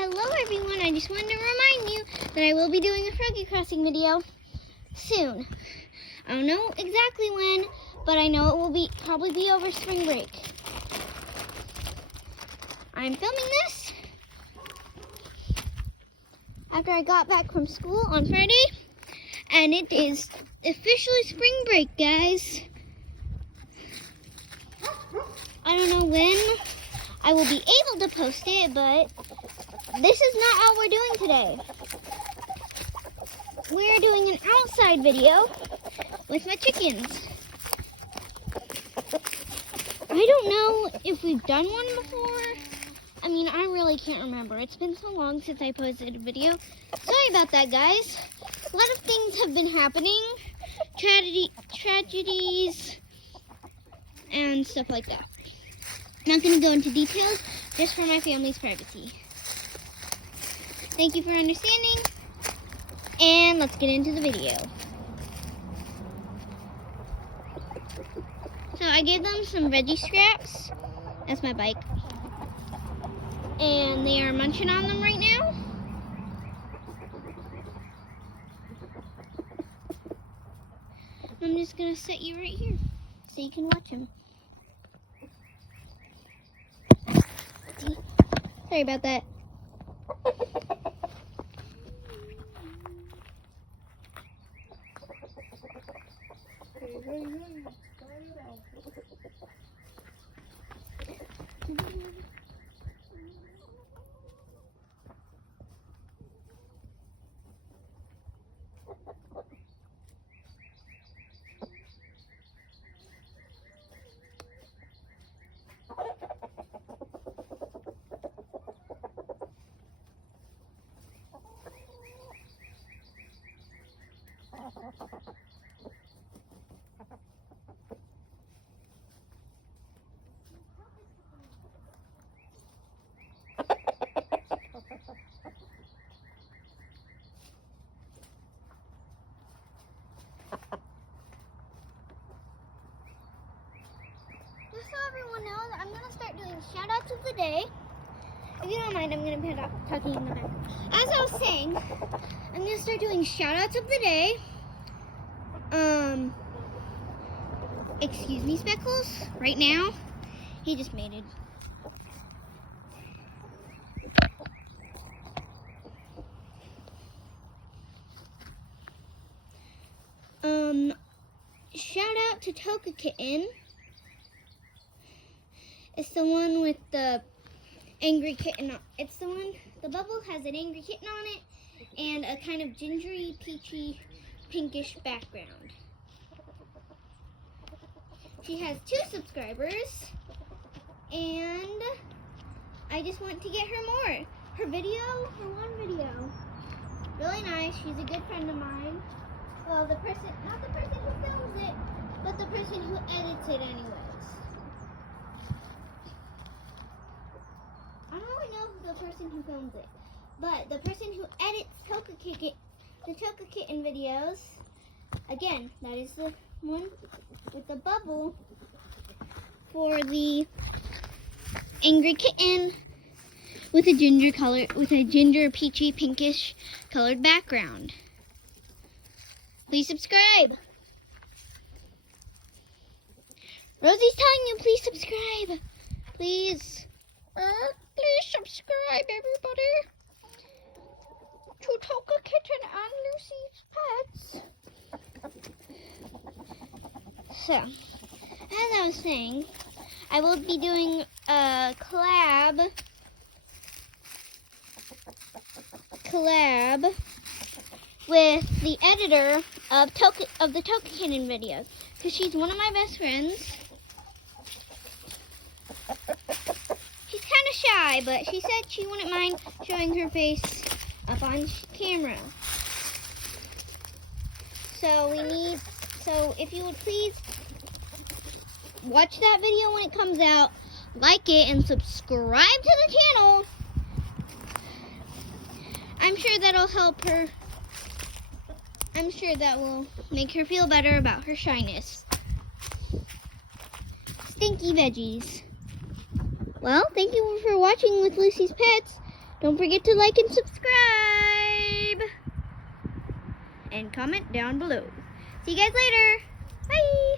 Hello everyone, I just wanted to remind you that I will be doing a Froggy Crossing video soon. I don't know exactly when, but I know it will probably be over spring break. I'm filming this after I got back from school on Friday, and it is officially spring break, guys. I don't know when I will be able to post it, but this is not all we're doing today. We're doing an outside video with my chickens. I don't know if we've done one before. I mean, I really can't remember. It's been so long since I posted a video. Sorry about that, guys. A lot of things have been happening. Tragedies and stuff like that. I'm not going to go into details, just for my family's privacy. Thank you for understanding, and let's get into the video. So I gave them some veggie scraps. That's my bike. And they are munching on them right now. I'm just going to set you right here so you can watch them. Sorry about that. Just so everyone knows, I'm going to start doing shout-outs of the day. If you don't mind, I'm going to be talking in the back. As I was saying, I'm going to start doing shout-outs of the day. Excuse me, Speckles. Right now, he just mated. Shout out to Toka Kitten. It's the one with the angry kitten. It's the one, the bubble has an angry kitten on it and a kind of gingery, peachy, pinkish background. She has 2 subscribers, and I just want to get her more. Her one video, really nice. She's a good friend of mine. Well, not the person who films it, but the person who edits it anyways. I don't really know the person who films it, but the person who edits the Toka Kitten videos, again, that is the one with the bubble for the angry kitten with a ginger peachy pinkish colored background. Please subscribe. Rosie's telling you, please subscribe. Please. Please subscribe, everybody, to Toka Kitten and Lucy's Pets. So, as I was saying, I will be doing a collab with the editor of the Toka Kitten videos, because she's one of my best friends. She's kind of shy, but she said she wouldn't mind showing her face up on camera. So if you would please watch that video when it comes out, like it, and subscribe to the channel. I'm sure that'll help her. I'm sure that will make her feel better about her shyness. Stinky veggies. Well, thank you for watching with Lucy's Pets. Don't forget to like and subscribe. And comment down below. See you guys later. Bye.